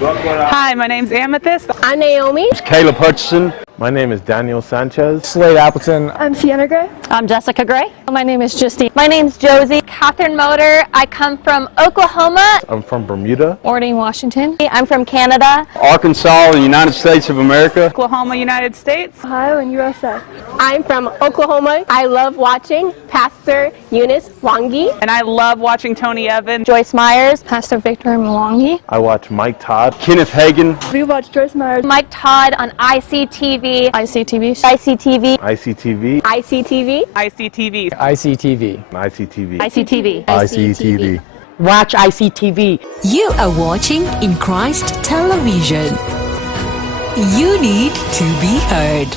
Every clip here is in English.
Hi, my name's Amethyst. I'm Naomi. It's Caleb Hutchison. My name is Daniel Sanchez. Slade Appleton. I'm Sienna Gray. I'm Jessica Gray. My name is Justine. My name's Josie. Catherine Motor. I come from Oklahoma. I'm from Bermuda. Ording, Washington. I'm from Canada. Arkansas, the United States of America. Oklahoma, United States. Ohio and USA. I'm from Oklahoma. I love watching Pastor Eunice Wangi. And I love watching Tony Evans. Joyce Myers. Pastor Victor Mwangi. I watch Mike Todd. Kenneth Hagin. We watch Joyce Myers. Mike Todd on ICTV. ICTV. ICTV. ICTV. ICTV. ICTV. ICTV. ICTV. ICTV. ICTV. Watch ICTV. You are watching In Christ Television. You need to be heard.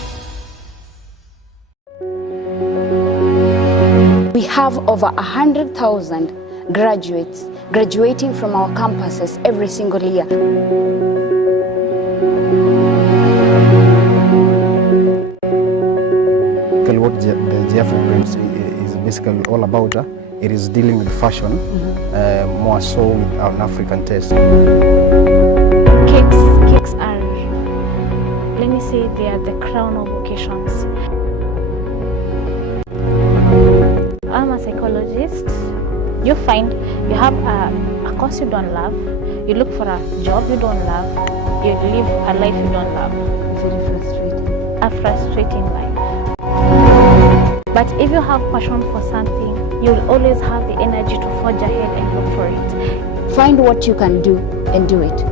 We have over 100,000 graduates graduating from our campuses every single year. What the Jeffrey Prince is basically all about, it is dealing with fashion, more so with an African taste. Cakes are, let me say, they are the crown of occasions. I'm a psychologist. You find you have a course you don't love, you look for a job you don't love, you live a life you don't love. It's very frustrating. A frustrating life. But if you have passion for something, you'll always have the energy to forge ahead and look for it. Find what you can do and do it.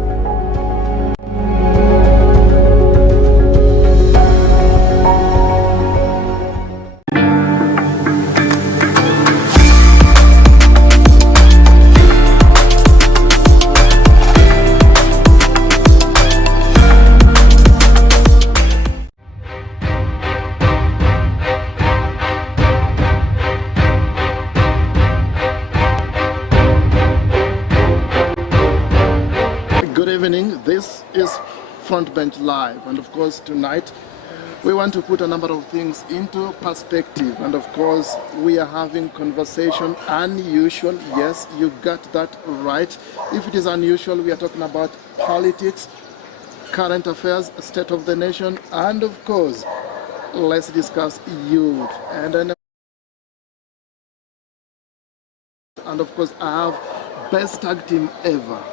Good evening, this is Front Bench Live, and of course tonight we want to put a number of things into perspective, and of course we are having conversation unusual. Yes, you got that right. If it is unusual, we are talking about politics, current affairs, state of the nation, and of course let's discuss youth. And of course I have best tag team ever.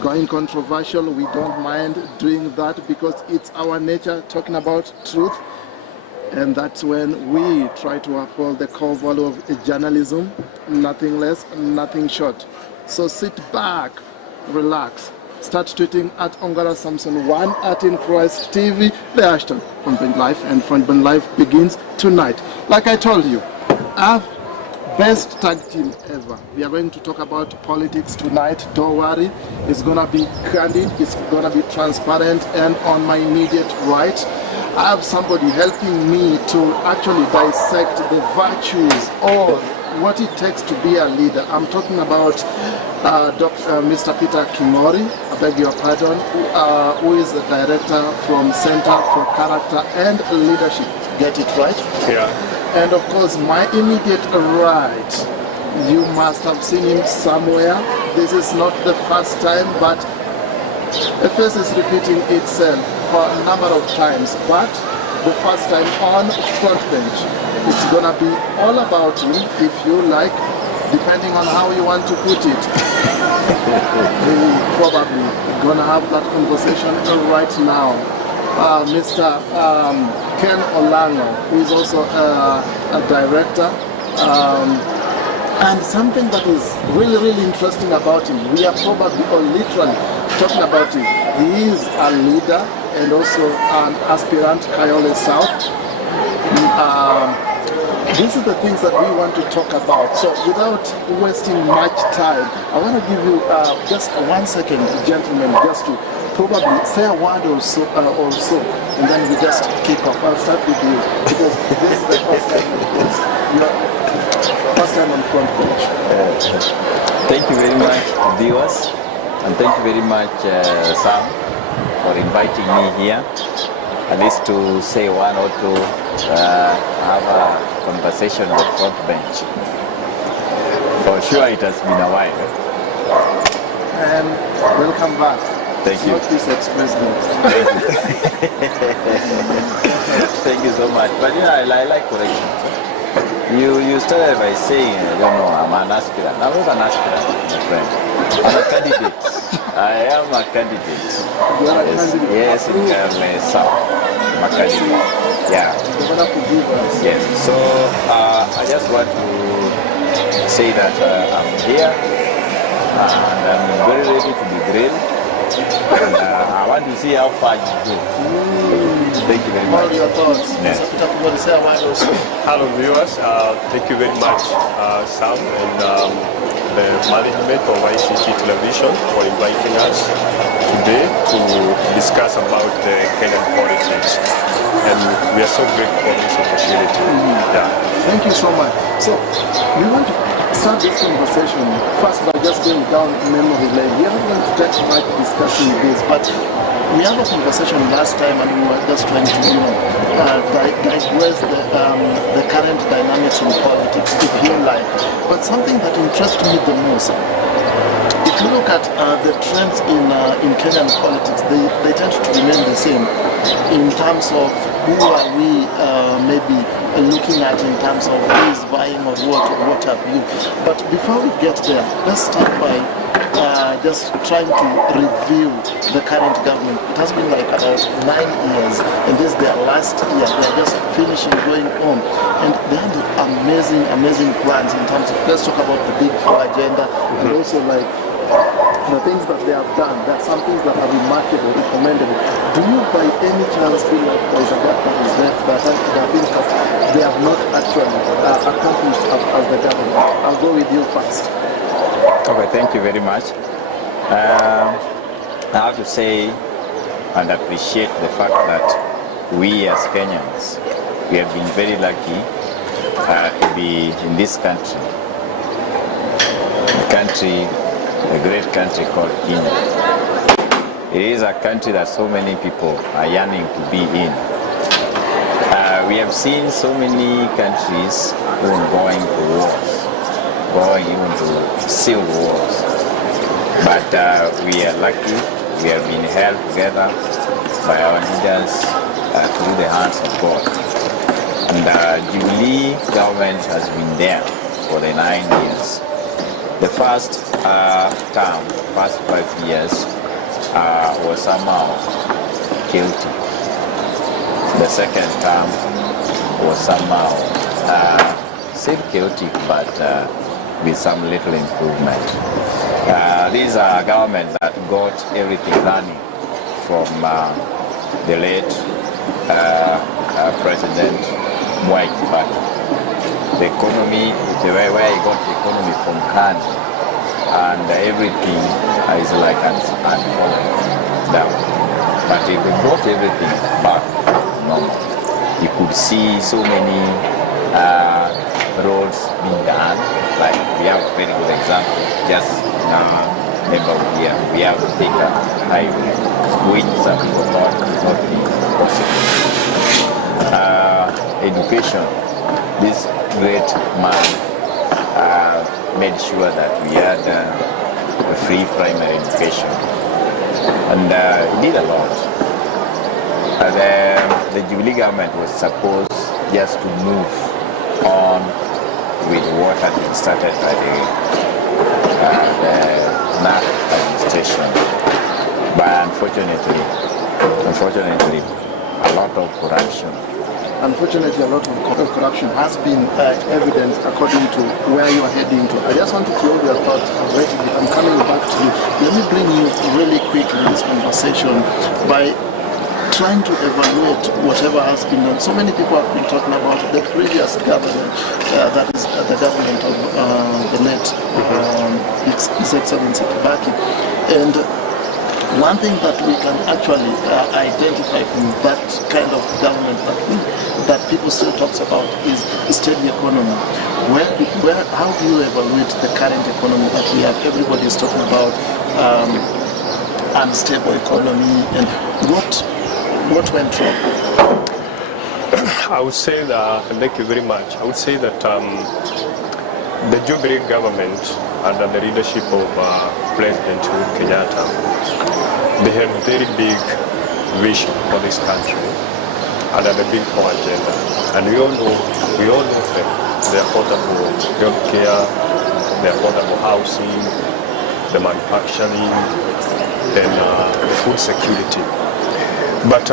Going controversial, we don't mind doing that because it's our nature, talking about truth, and that's when we try to uphold the core value of journalism, nothing less, nothing short. So sit back, relax, start tweeting at Ongara Samson 1 at In Christ TV, the hashtag Front Bench Live, and Front Bench Live begins tonight. Like I told you, I've best tag team ever. We are going to talk about politics tonight. Don't worry, it's gonna be candid, it's gonna be transparent, and on my immediate right I have somebody helping me to actually dissect the virtues or what it takes to be a leader. I'm talking about Mr. Peter Kimori, I beg your pardon, who is the director from Center for Character and Leadership. Get it right? Yeah. And of course, my immediate right, you must have seen him somewhere. This is not the first time, but the face is repeating itself for a number of times. But the first time on Front Bench, it's gonna be all about you, if you like, depending on how you want to put it. We probably gonna have that conversation right now. Mr. Ken Olango, who is also a director, and something that is really interesting about him, we are probably or literally talking about him. He is a leader and also an aspirant Kayole South. These are the things that we want to talk about. So without wasting much time, I want to give you just 1 second, gentlemen, just to probably say a word or so, and then we just kick off. I'll start with you because this is the first time, first time on Front Bench. Thank you very much, viewers, and thank you very much, Sam, for inviting me here, at least to say one or two, have a conversation on the Front Bench. For sure, it has been a while. And welcome back. Thank you. Not this ex-president. Thank you so much. But I like corrections. You started by saying, I don't know, I'm an aspirant. I'm not an aspirant, my friend. I'm a candidate. I am a candidate. You are a candidate? Yes, in South. I'm a candidate. Yeah. Yes. So I just want to say that I'm here and I'm very ready to be grilled. And I want to see how far you go. Thank you very much. What are your thoughts? Yes. Hello viewers, thank you very much Sam and the management of ICT Television for inviting us today to discuss about the Kenyan politics, and we are so grateful for this opportunity. Yeah. Thank you so much. So we want to start this conversation first by just going down memory lane. We are not going to take much discussing this, but we had a conversation last time and we were just trying to, digress the current dynamics in politics, if you like. But something that interests me the most, if you look at the trends in Kenyan politics, they tend to remain the same in terms of who are we maybe looking at in terms of who is vying or what have you. But before we get there, let's start by just trying to review the current government. It has been like about 9 years, and this is their last year. They're just finishing, going on, and they had amazing plans in terms of, let's talk about the Big Four agenda, and also like the things that they have done. There are some things that are remarkable, recommendable. Do you by any chance feel like there is a gap that is left, that there are things that they have not actually accomplished as the government? I'll go with you first. Okay, thank you very much. I have to say and appreciate the fact that we as Kenyans, we have been very lucky to be in this country, a great country called Kenya. It is a country that so many people are yearning to be in. We have seen so many countries even going to wars, going even to civil wars. But we are lucky, we have been held together by our leaders through the hands of God. And Jubilee government has been there for the 9 years. The first term, first 5 years, was somehow guilty. The second term was somehow still chaotic, but with some little improvement. These are governments that got everything running from the late President Mwai Kibaki. The economy, the way where he got the economy from country, and everything is like falling down. But he brought everything back normal. You could see so many roads being done. Like we have a very good example. Just now, remember we have to take a highway, which some people thought would not be possible. Education. This great man made sure that we had a free primary education, and he did a lot. The Jubilee government was supposed just to move on with what had been started by the NAC administration, but unfortunately, a lot of corruption. Unfortunately, a lot of corruption has been evident according to where you are heading to. I just want to close your thoughts. I'm coming back to you. Let me bring you really quickly in this conversation by trying to evaluate whatever has been done. So many people have been talking about the previous government, that is the government of the late His Excellency Kibaki. And one thing that we can actually identify from that kind of government that people still talks about is steady economy. How do you evaluate the current economy that we have? Everybody is talking about unstable economy, and what went wrong? I would say that, thank you very much. I would say that the Jubilee government under the leadership of President Uhuru Kenyatta, they have very big vision for this country under the Big Four agenda. And we all know them. The affordable healthcare, the affordable housing, the manufacturing, and the food security. But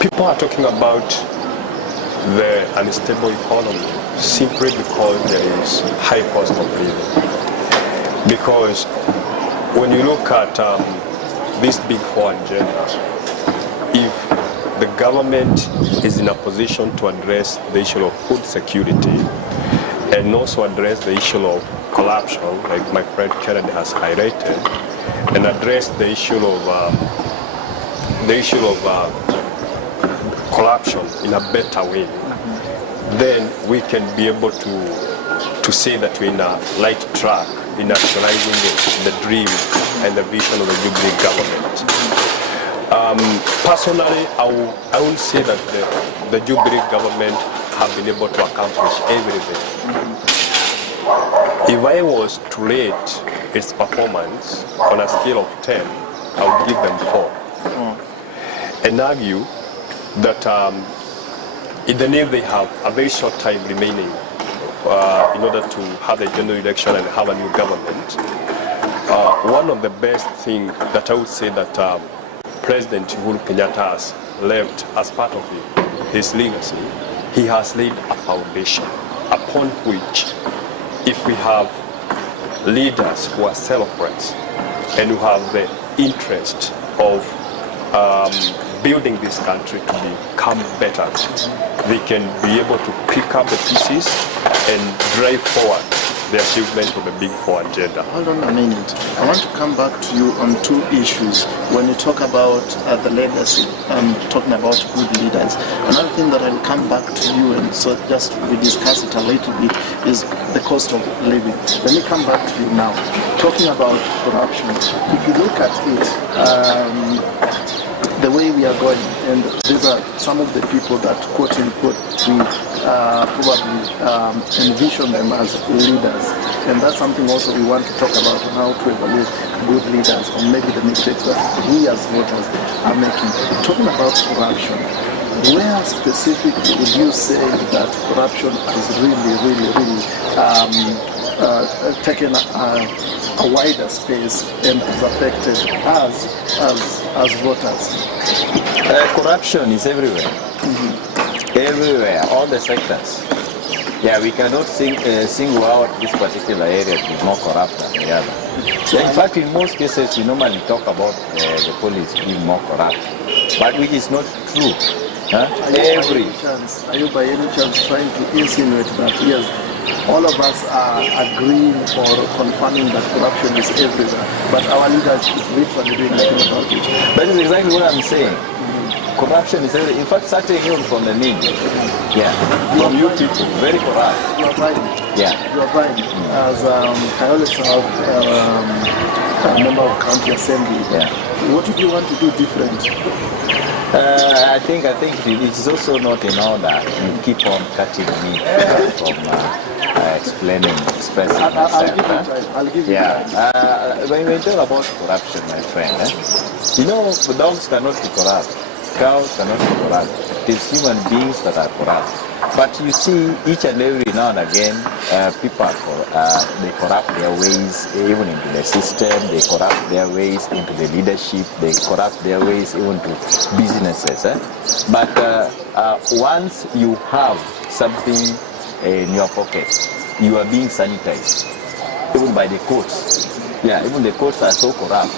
people are talking about the unstable economy simply because there is high cost of living. Because when you look at this Big Four agenda, if the government is in a position to address the issue of food security and also address the issue of corruption, like my friend Kennedy has highlighted, and address the issue of corruption in a better way, then we can be able to say that we're in a right track in actualizing the dream and the vision of the Jubilee government. Personally, I would say that the Jubilee government have been able to accomplish everything. If I was to rate its performance on a scale of 10, I would give them 4. And argue that even if they have a very short time remaining in order to have a general election and have a new government, one of the best things that I would say that President Uhuru Kenyatta has left as part of his legacy, he has laid a foundation upon which, if we have leaders who are selfless and who have the interest of building this country to become better, they can be able to pick up the pieces and drive forward the achievement of the Big Four agenda. Hold on a minute. I want to come back to you on two issues. When you talk about the legacy and talking about good leaders, another thing that I will come back to you, and so just we discuss it a little bit, is the cost of living. Let me come back to you now. Talking about corruption, if you look at it, the way we are going, and these are some of the people that, quote unquote, we probably envision them as leaders. And that's something also we want to talk about, on how to evaluate good leaders, or maybe the mistakes that we as voters are making. Talking about corruption, where specifically would you say that corruption has really taken a wider space and has affected us as voters? Corruption is everywhere. Everywhere, all the sectors. Yeah, we cannot single out this particular area to be more corrupt than the other. So in fact, in most cases, we normally talk about the police being more corrupt, but which is not true. Are you by any chance trying to insinuate that, yes, all of us are agreeing or confirming that corruption is everywhere, but our leaders is literally doing nothing about it? That is exactly what I'm saying. Corruption is everywhere. In fact, starting even from the name. Yeah. From you people. Very corrupt. You are right. Yeah. You are right. As I always have a member of county assembly. Yeah. What would you want to do different? I think it's also not in order. You keep on cutting me from expressing myself. I'll give you time. When we talk about corruption, my friend, you know, the dogs cannot be corrupt. Cows cannot be corrupt. It is human beings that are corrupt. But you see, each and every now and again, people they corrupt their ways even into the system. They corrupt their ways into the leadership. They corrupt their ways even to businesses. But once you have something in your pocket, you are being sanitized, even by the courts. Yeah, even the courts are so corrupt.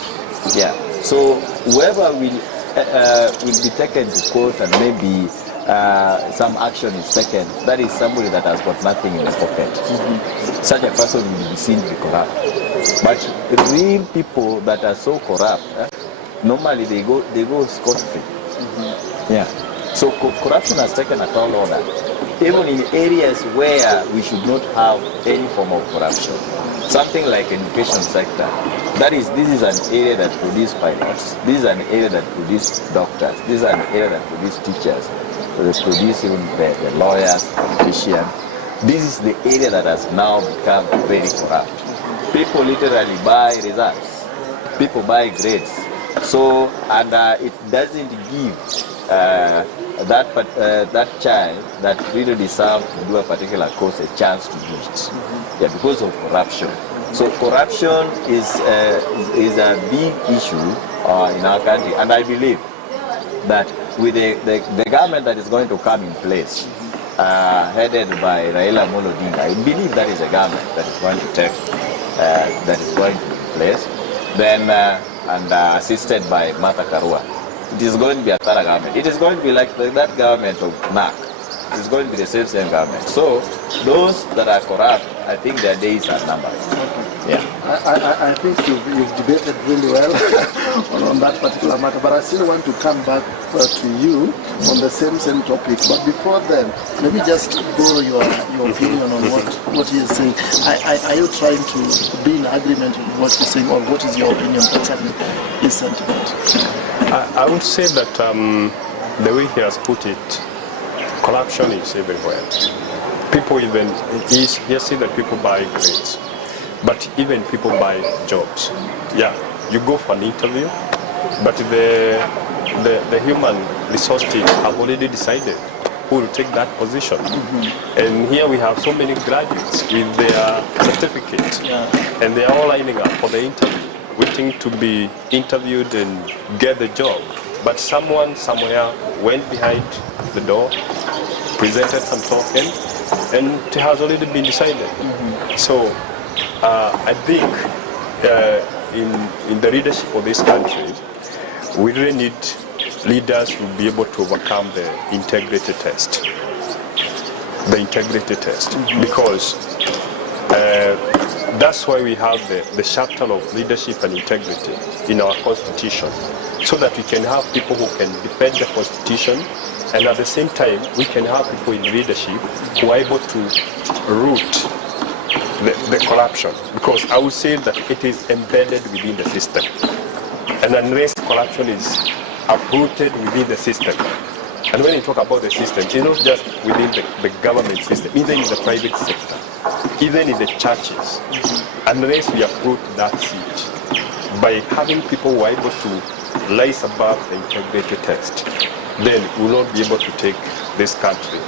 Yeah. So whoever will be taken to court and maybe some action is taken, that is somebody that has got nothing in the pocket. Such a person will be seen to be corrupt. But real people that are so corrupt, normally they go scot-free. Yeah. So corruption has taken a tall order, even in areas where we should not have any form of corruption. Something like education sector. This is an area that produces pilots. This is an area that produces doctors. This is an area that produces teachers. They produce even the lawyers, politicians. This is the area that has now become very corrupt. People literally buy results. People buy grades. So, and it doesn't give that child that really deserves to do a particular course a chance to do it. Yeah, because of corruption. So corruption is a big issue in our country, and I believe that with the government that is going to come in place, headed by Raila Amolo Odinga, I believe that is a government that is going to take, that is going to be in place, then and assisted by Martha Karua. It is going to be a thorough government. It is going to be like that government of NAC. It is going to be the same government. So those that are corrupt, I think their days are numbered. Yeah. I think you've debated really well on that particular matter, but I still want to come back to you on the same topic. But before then, let me just borrow your opinion on what he is saying. Are you trying to be in agreement with what he's saying, or what is your opinion concerning his sentiment? I would say that the way he has put it, corruption is everywhere. People even, he has said that people buy grades, but even people buy jobs. Yeah, you go for an interview, but the human resource team have already decided who will take that position. And here we have so many graduates with their certificate, and they are all lining up for the interview, waiting to be interviewed and get the job. But someone somewhere went behind the door, presented some token, and it has already been decided. So I think in the leadership of this country, we really need leaders who will be able to overcome the integrity test. The integrity test, because that's why we have the chapter of leadership and integrity in our constitution, so that we can have people who can defend the constitution, and at the same time we can have people in leadership who are able to root the corruption, because I would say that it is embedded within the system, and unless corruption is uprooted within the system, and when you talk about the system, it's not just within the government system, even in the private sector, even in the churches, unless we uproot that seed by having people who are able to rise above the integrity test, then we will not be able to take this country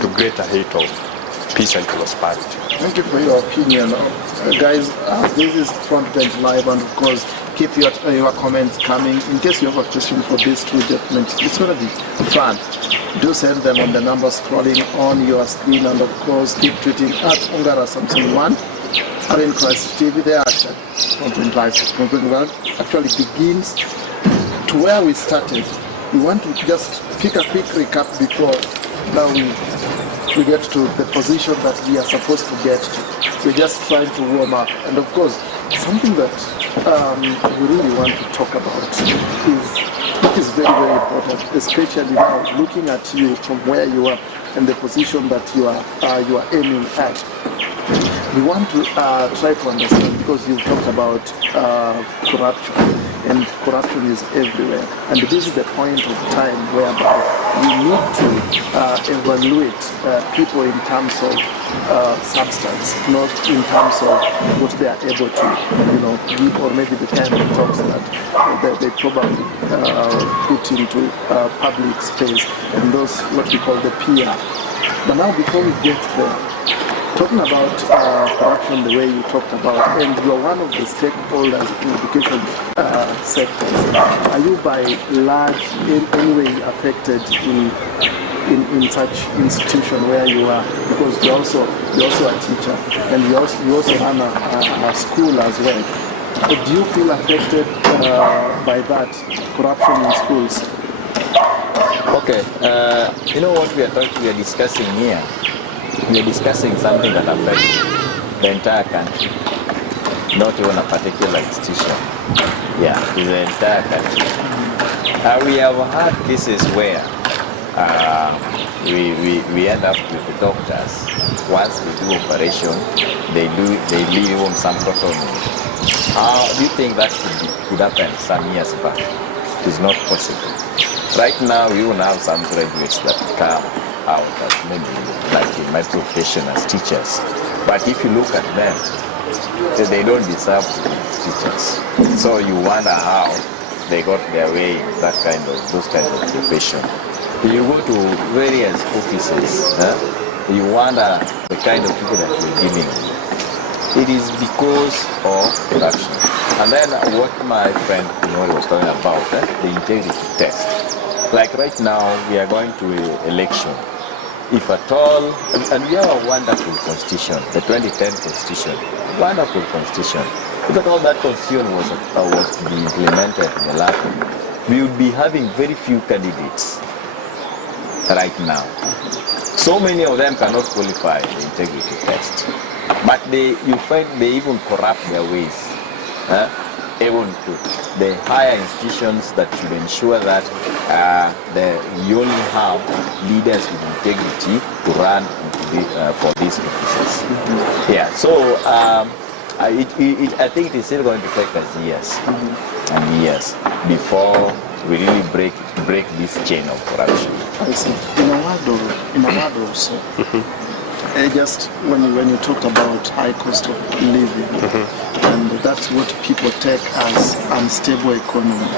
to greater height of peace and prosperity. Thank you for your opinion. Guys, this is Front Bench Live, and of course, keep your comments coming. In case you have a question for these two gentlemen, it's going to be fun. Do send them on the number scrolling on your screen, and of course, keep tweeting at Ongara Samson 1. Are in Christ TV, the action actually begins to where we started. We want to just pick a quick recap before now we get to the position that we are supposed to get to. We're just trying to warm up. And of course, something that we really want to talk about is very, very important, especially now looking at you from where you are and the position that you are aiming at. We want to try to understand, because you've talked about corruption, and corruption is everywhere. And this is the point of time whereby we need to evaluate people in terms of substance, not in terms of what they are able to, give, or maybe the kind of talks that they probably put into public space, and those what we call the PR. But now, before we get there, talking about corruption the way you talked about, and you are one of the stakeholders in the education sector, are you by large in any way affected in such institution where you are? Because you're also a teacher, and you also run a school as well. Do you feel affected by that corruption in schools? Okay, you know what we are discussing here? We are discussing something that affects the entire country, not even a particular institution. Yeah, it's the entire country. We have had cases where we end up with the doctors. Once we do operation, they leave even some cotton. How do you think that could happen some years back? It is not possible. Right now, we will have some graduates that come out as maybe like in my profession as teachers. But if you look at them, they don't deserve to be teachers. So you wonder how they got their way in those kind of profession. You go to various offices, you wonder the kind of people that you're dealing with. It is because of corruption. And then what my friend was talking about, the integrity test. Like right now, we are going to an election. If at all, and we have a wonderful constitution, the 2010 constitution, wonderful constitution. If at all that constitution was to be implemented in the land, we would be having very few candidates right now. So many of them cannot qualify the integrity test. But you find they even corrupt their ways. Even to the higher institutions that should ensure that you only have leaders with integrity to run for these offices. Yeah, so I think it is still going to take us years and years before we really break this chain of corruption. I see. In a word also, just when you talked about high cost of living, and that's what people take as unstable economy,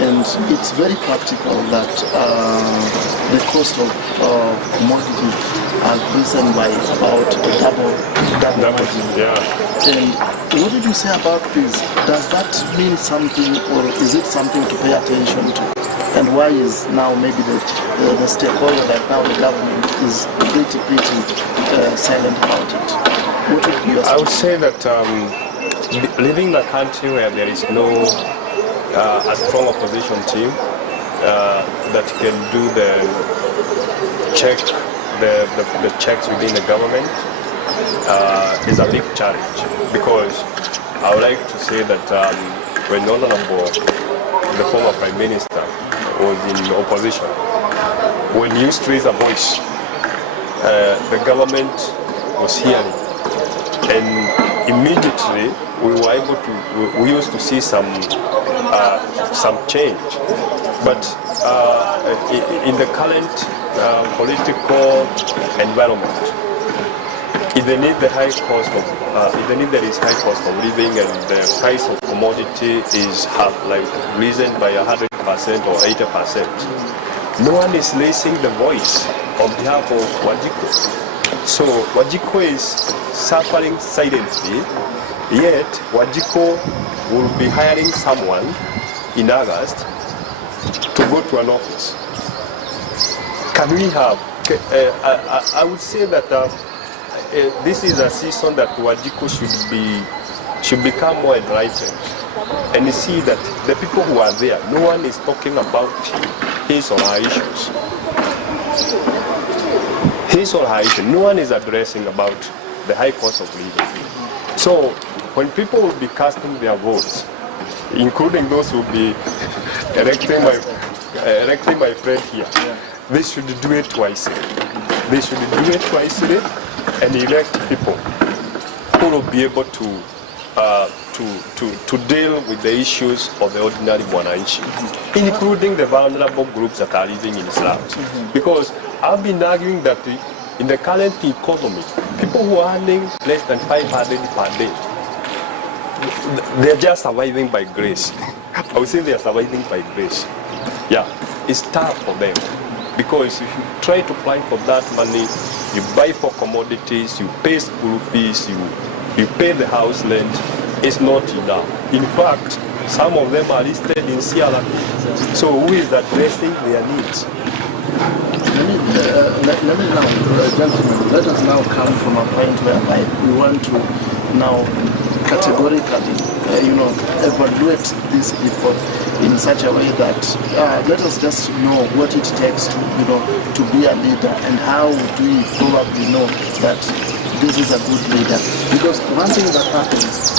and it's very practical that the cost of commodity has risen by about double. Yeah. And what did you say about this? Does that mean something, or is it something to pay attention to? And why is now maybe the stakeholder, like now the government, is pretty silent about it? What would be your I would say that living in a country where there is no a strong opposition team that can do the checks within the government is a big challenge, because I would like to say that when Honorable, the former Prime Minister, was in opposition, when he used to raise a voice, the government was hearing, and immediately we used to see some change. But in the current political environment, if they need there is high cost of living and the price of commodity is risen by 100% or 80%, no one is raising the voice on behalf of Wajiko. So Wajiko is suffering silently, yet Wajiko will be hiring someone in August to go to an office. Can we have, I would say that this is a season that Wajiko should become more enlightened and see that the people who are there, no one is talking about his or her issues. His or her issue, no one is addressing about the high cost of living. So when people will be casting their votes, including those who will be electing my friend here, they should do it wisely. They should do it wisely and elect people who will be able to deal with the issues of the ordinary Wananchi, including the vulnerable groups that are living in slums. Because I've been arguing that in the current economy, people who are earning less than 500 per day, they're just surviving by grace. I would say they're surviving by grace. Yeah, it's tough for them. Because if you try to apply for that money, you buy for commodities, you pay school fees, you pay the house rent, it's not enough. In fact, some of them are listed in CRP. So who is addressing their needs? Let me now, gentlemen, let us now come from a point whereby we want to now categorically, evaluate these people in such a way that let us just know what it takes to be a leader, and how do we probably know that this is a good leader. Because one thing that happens,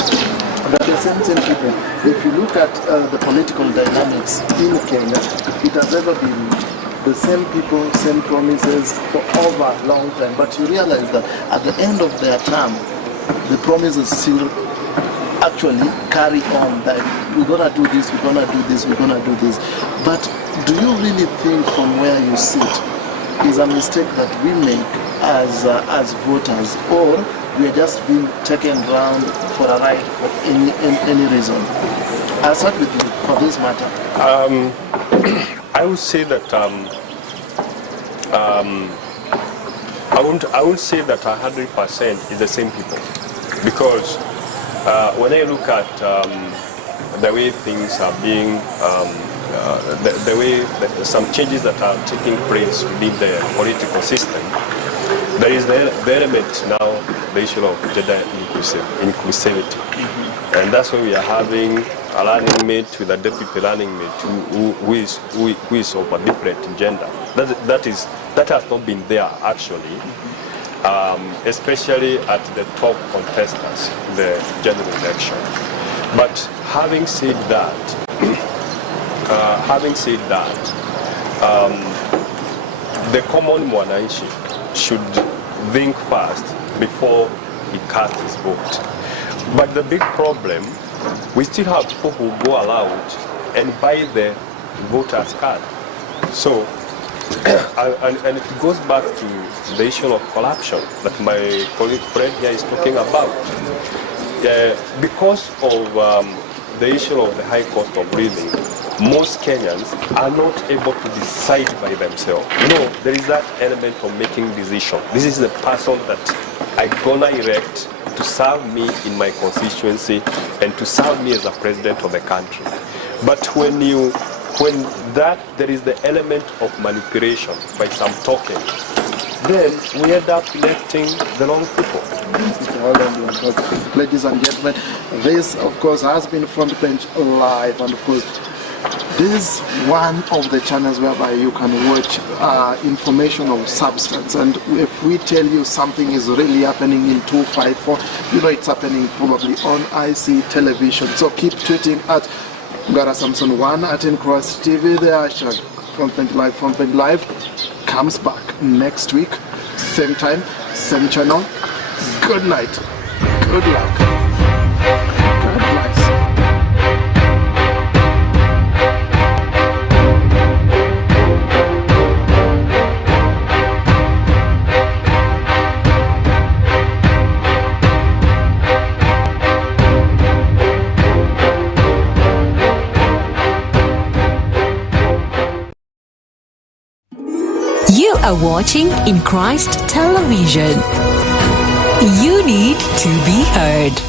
that the same people, if you look at the political dynamics in Kenya, it has ever been the same people, same promises for over a long time. But you realize that at the end of their term, the promises still actually carry on, that we're gonna do this, we're gonna do this, we're gonna do this. But do you really think from where you sit is a mistake that we make as voters, or we are just being taken around for a ride for any reason? I'll start with you for this matter. I would say that I won't say that 100% is the same people, because when I look at the way things are being, the way that some changes that are taking place within the political system, there is the element now, the issue of gender inclusivity. And that's why we are having a running mate with a deputy running mate who is of a different gender. That has not been there actually, especially at the top contestants in the general election. But having said that, the common mwananchi should think first before he casts his vote. But the big problem, we still have people who go around and buy the voter's card. So, and it goes back to the issue of corruption that my colleague Fred here is talking about. Because of the issue of the high cost of living, most Kenyans are not able to decide by themselves. You know, there is that element of making decisions. This is the person that I'm gonna elect to serve me in my constituency and to serve me as a president of the country. But when there is the element of manipulation by some token, then we end up electing the wrong people. Ladies and gentlemen, this of course has been Front Bench Live, and of course this is one of the channels whereby you can watch information of substance. And if we tell you something is really happening in 254, you know it's happening probably on IC television. So keep tweeting at Ongara Samson 1 at Incross TV. The hashtag Front Bench Live comes back next week, same time, same channel. Good night. Good luck. God bless. You are watching In Christ Television. You need to be heard.